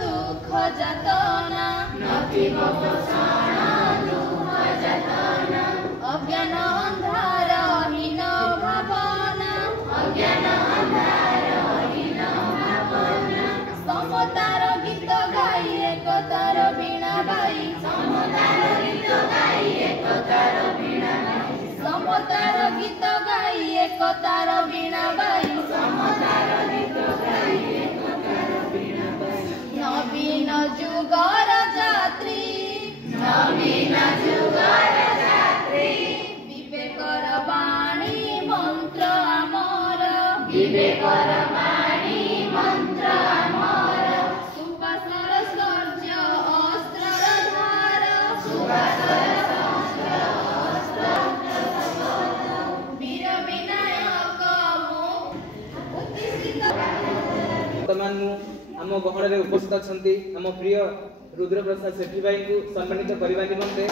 दुख जातना अज्ञान अंधार हीन भावना समतार गीत गाई एकतार वीणा गाई समतार गीत गाई एकतार वीणा गाई नवीन जुगर जात्री विवेकर वाणी मंत्र आमर सुपासर सौर्य अस्त्रर धार वीर विनायक वर्तमान आम गहन में उपस्थित अच्छा आम प्रिय रुद्रप्रसाद सेठी भाई को सम्मानित करने निमंते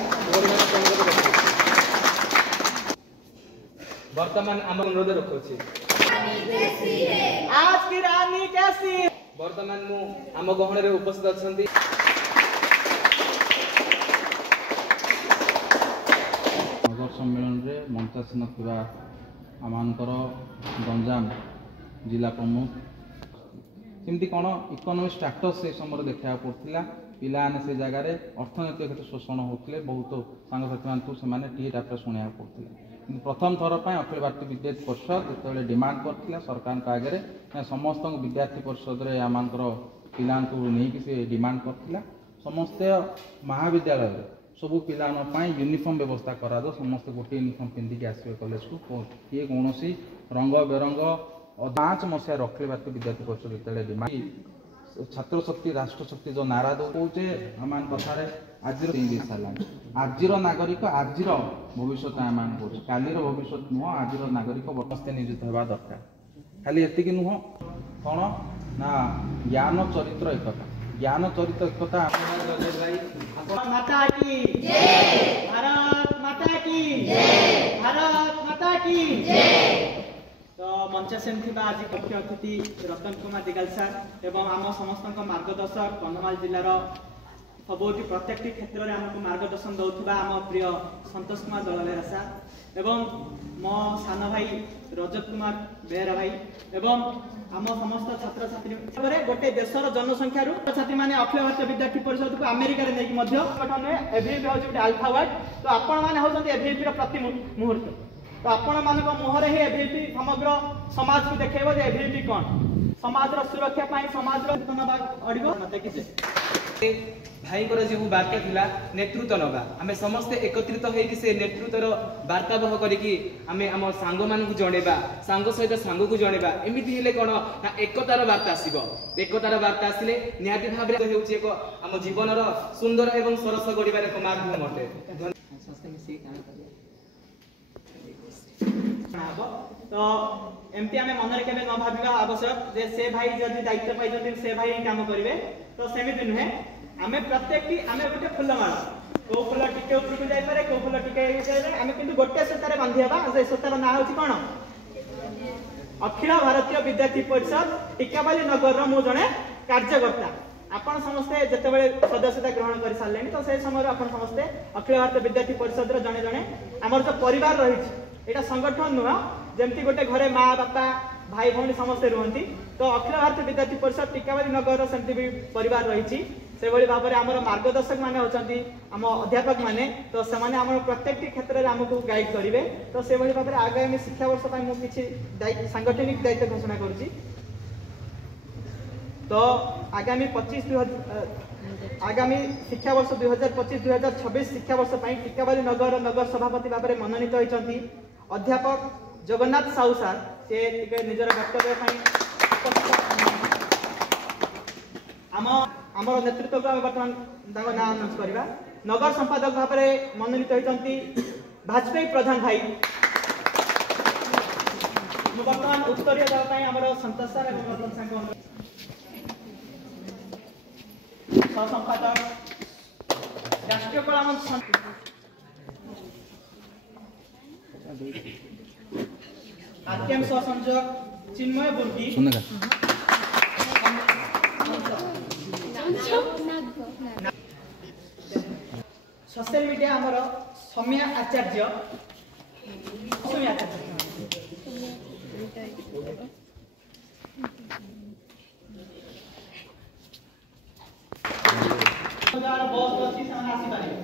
वर्तमान आम अनुरोध रखुची आज की रानी कैसी वर्तमान मु आम गहन में उपस्थित अच्छा नगर सम्मेलन रे मंचासीन थिबा आमानकर गंजाम जिला प्रमुख केमती कौन इकोनोमिक स्टाटस से समय देखा पड़ता पिलाने से जगार अर्थनैतिक क्षेत्र शोषण होते बहुत सांगसाथी मान से टाइप शुणा पड़ता कि प्रथम थर पर अखिल भारतीय विद्यार्थी परिषद जो डिमांड करता सरकार आगे समस्त विद्यार्थी परिषद में आम पिला नहीं से डिमांड करता समस्त महाविद्यालय सबू पिला यूनिफॉर्म व्यवस्था करा दो समस्त गोटे यूनिफॉर्म पिंधिक आसवे कॉलेज को किए कौन रंग बेरंग 5 मसीहा अखिल भारतीय विद्यार्थी परिषद जो डिमांड छात्र शक्ति राष्ट्र शक्ति जो नारा दो कौचे आम कथार आज सारा आज नागरिक आज भविष्य आम कौच कालीर भविष्य नुह आज नागरिक समस्ते नियोजित होगा दरकार खाली एतिक नुह कौन ना ज्ञान चरित्र एकता ज्ञान चरित्र एकता माता की जय भारत माता की जय भारत माता की जय तो मंचासीन थी आज मुख्य अतिथि रतन कुमार दिगाल सार एवं आम समस्त मार्गदर्शक कंधमाल जिलार सबुठी प्रत्येक क्षेत्र में आमको मार्गदर्शन दौथुबा आम प्रिय संतोष कुमार दलवेरा सार एवं मो सान भाई रजत कुमार बेहरा भाई एवं आम समस्त छात्र छात्री गोटे देशर जनसंख्या छात्री मैंने अखिल भारतीय विद्यार्थी परिषद को अमेरिका नहीं संगठन में एभीपी हूँ गोटे अल्फा वार्ड तो आपण मैंने होती एभीपी प्रति मुहूर्त तो आपण मान मुहर ही एभीपी समग्र समाज को देखो जे एभीपी कौन समाज सुरक्षा समाज अड़ो मत किसी भाई जो वार्ता थिला नेतृत्व नवा आम समस्ते एकत्रित होकर से नेतृत्वर वार्तावह करके आम आम सांग मान जणेबा सांग सहित सांग को जणेबा एमती हेले कौन ना एकतार वार्ता आसब एकतार वार्ता आसिले निहाती भाव एक आम जीवन सुंदर एवं सरस गढ़ एक माध्यम अटे तो एमती आम मन के न भाविबा आवश्यक जे से भाई जदि दायित्व पाई से भाई काम करेंगे तो सेमती नुहे आम प्रत्येक आम गोटे फुलमाला कौ फुल टिके उपरक जापे कौ फुल टिके आम कि गोटे सूतार बांधिबा से सूतार ना हूँ कौन अखिल भारतीय विद्यार्थी परिषद टिकाबाली नगर मु जड़े कार्यकर्ता आपण समस्ते जिते सदस्यता ग्रहण कर सारे तो से समय आपण समस्ते अखिल भारतीय विद्यार्थी परिषद जड़े जड़े आमर जो परिवार रही यहाँ संगठन नुह जमती गोटे घरे माँ बापा भाई भौणी समस्ते रुहति तो अखिल भारतीय विद्यार्थी परिषद टिकाबाली नगर सेमती भी परिवार रही से भाव में आम मार्गदर्शक मैंने अच्छा आम अध्यापक मैंने तो से प्रत्येक क्षेत्र में आमको गाइड करेंगे तो से भाव में आगामी शिक्षा वर्ष पर मुझे सांगठनिक दायित्व घोषणा करुच्ची तो आगामी आगामी शिक्षा वर्ष 2025-2026 शिक्षा वर्ष पर टिकाबाली नगर नगर सभापति भाव में मनोनीत होती अध्यापक जगन्नाथ साहू सार से निजर वक्तव्य आमर नेतृत्व को बर्तमान ना अनाउंस करवा नगर संपादक भाव में मनोनीत होती वाजपेयी प्रधान भाई बर्तमान उत्तरीय देवाई आम संतोष सार संपादक राष्ट्रीय कला मंच आरटीएम सह संयोजक चिन्मय बुर्गी सोशल मीडिया हमर सौम्या आचार्य सौम्या आचार्य बहुत अच्छी सामने आसी पारे